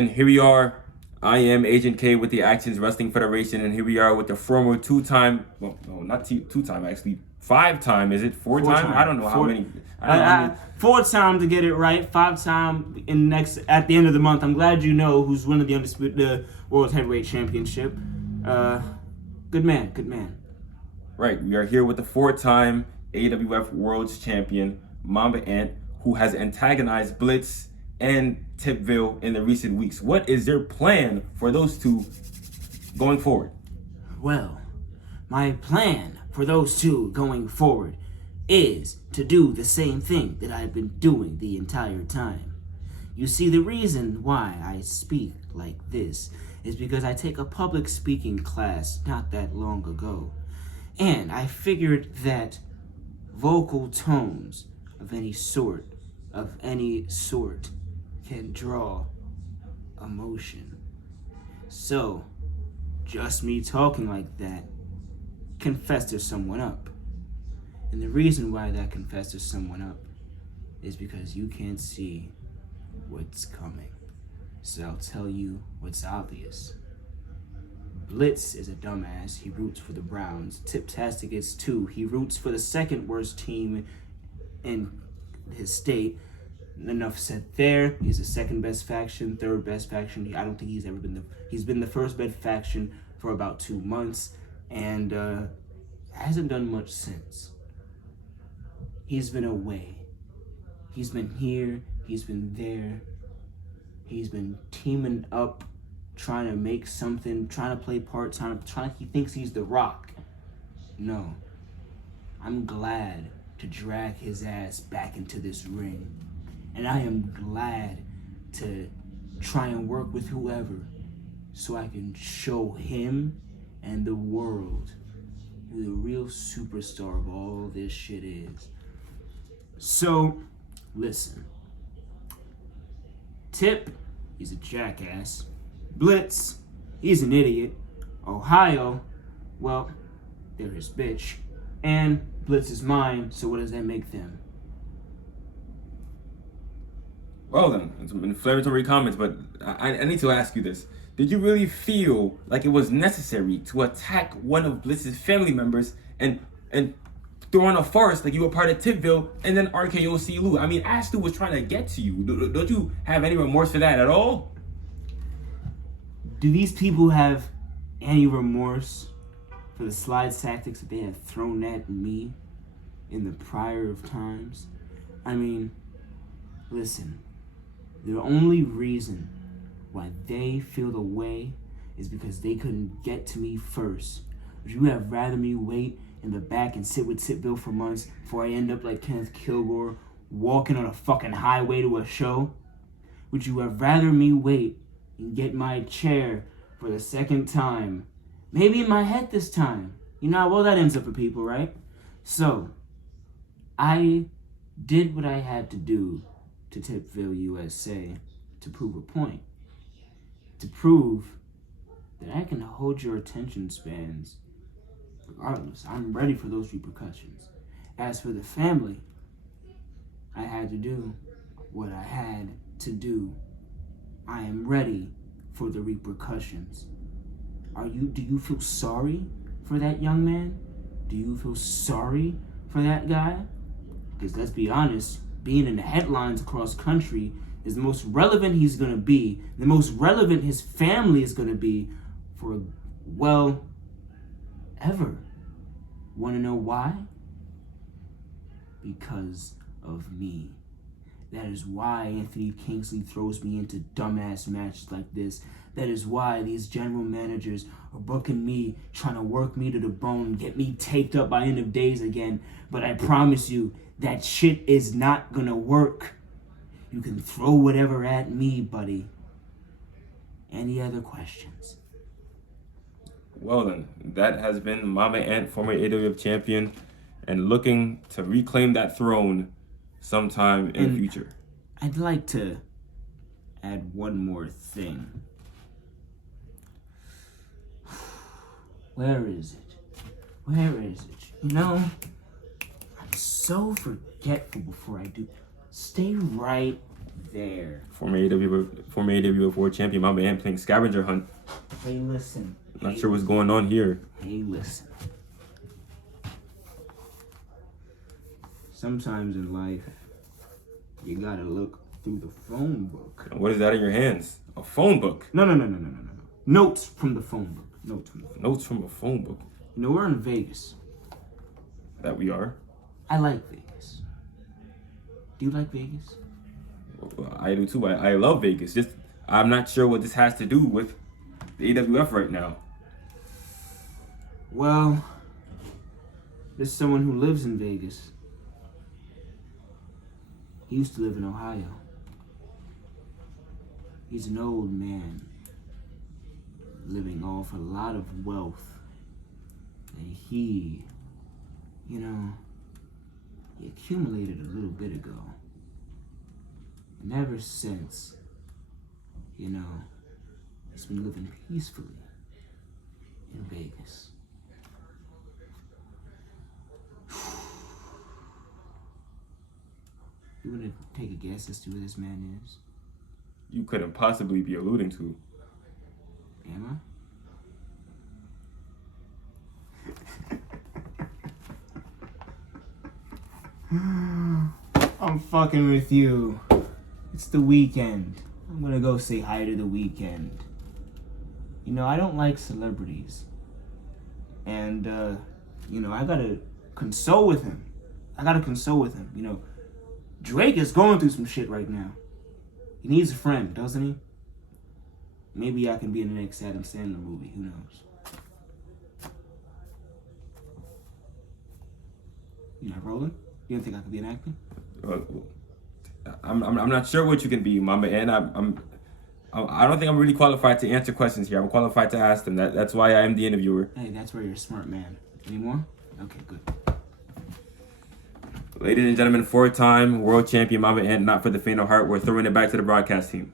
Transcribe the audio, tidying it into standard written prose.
And here we are. I am Agent K with the Actions Wrestling Federation, and here we are with the former two-time, well, no, not two-time, actually, five-time, is it? Four-time? I don't know how many. Four-time to get it right, five-time at the end of the month. I'm glad you know who's winning the World Heavyweight Championship. Good man. Right, we are here with the four-time AWF World's Champion, Mamba Ant, who has antagonized Blitz and Tipville in the recent weeks. What is their plan for those two going forward? Well, my plan for those two going forward is to do the same thing that I've been doing the entire time. You see, the reason why I speak like this is because I take a public speaking class not that long ago, and I figured that vocal tones of any sort can draw emotion. So, just me talking like that can fester someone up. And the reason why that can fester someone up is because you can't see what's coming. So I'll tell you what's obvious. Blitz is a dumbass. He roots for the Browns. Tiptastic is too. He roots for the second worst team in his state. Enough said there. He's the second best faction, third best faction. I don't think he's ever been he's been the first best faction for about 2 months, and hasn't done much since. He's been away. He's been here. He's been there. He's been teaming up, trying to make something, trying to play parts, he thinks he's The Rock. No. I'm glad to drag his ass back into this ring. And I am glad to try and work with whoever so I can show him and the world who the real superstar of all this shit is. So, listen. Tip, he's a jackass. Blitz, he's an idiot. Ohio, well, they're his bitch. And Blitz is mine, so what does that make them? Well then, some inflammatory comments, but I need to ask you this. Did you really feel like it was necessary to attack one of Blitz's family members and throw on a farce like you were part of Tipville and then RKO Lou? I mean, Ashley was trying to get to you. Don't you have any remorse for that at all? Do these people have any remorse for the slide tactics that they have thrown at me in the prior of times? I mean, listen. The only reason why they feel the way is because they couldn't get to me first. Would you have rather me wait in the back and sit with Tipville for months before I end up like Kenneth Kilgore walking on a fucking highway to a show? Would you have rather me wait and get my chair for the second time? Maybe in my head this time. You know how well that ends up for people, right? So, I did what I had to do to Tipville, USA, to prove a point. To prove that I can hold your attention spans regardless. I'm ready for those repercussions. As for the family, I had to do what I had to do. I am ready for the repercussions. Do you feel sorry for that young man? Do you feel sorry for that guy? Because let's be honest, being in the headlines across country is the most relevant he's going to be, the most relevant his family is going to be for, well, ever. Want to know why? Because of me. That is why Anthony Kingsley throws me into dumbass matches like this. That is why these general managers are booking me, trying to work me to the bone, get me taped up by end of days again. But I promise you, that shit is not gonna work. You can throw whatever at me, buddy. Any other questions? Well then, that has been Mamba Ant, former AWF champion, and looking to reclaim that throne sometime in the future. I'd like to add one more thing. Where is it? You know, I'm so forgetful before I do. Stay right there. Former AWF World Champion Mamba Ant playing scavenger hunt. Hey, listen. Not sure what's going on here. Hey, listen. Sometimes in life, you gotta look through the phone book. What is that in your hands? A phone book? No. Notes from the phone book. Notes from a phone book. You know, we're in Vegas. That we are. I like Vegas. Do you like Vegas? Well, I do too. I love Vegas. Just I'm not sure what this has to do with the AWF right now. Well, there's someone who lives in Vegas. He used to live in Ohio. He's an old man living off a lot of wealth. And he accumulated a little bit ago. And ever since, he's been living peacefully in Vegas. You want to take a guess as to who this man is? You couldn't possibly be alluding to. Am I? I'm fucking with you. It's the weekend. I'm gonna go say hi to the weekend. I don't like celebrities. And, I gotta console with him. Drake is going through some shit right now. He needs a friend, doesn't he? Maybe I can be in the next Adam Sandler movie. Who knows? You not rolling? You don't think I could be an actor? I'm not sure what you can be, Mamba, and I don't think I'm really qualified to answer questions here. I'm qualified to ask them. That's why I am the interviewer. Hey, that's where you're a smart man. Any more? Okay, good. Ladies and gentlemen, 4-time world champion Mamba Ant, not for the faint of heart. We're throwing it back to the broadcast team.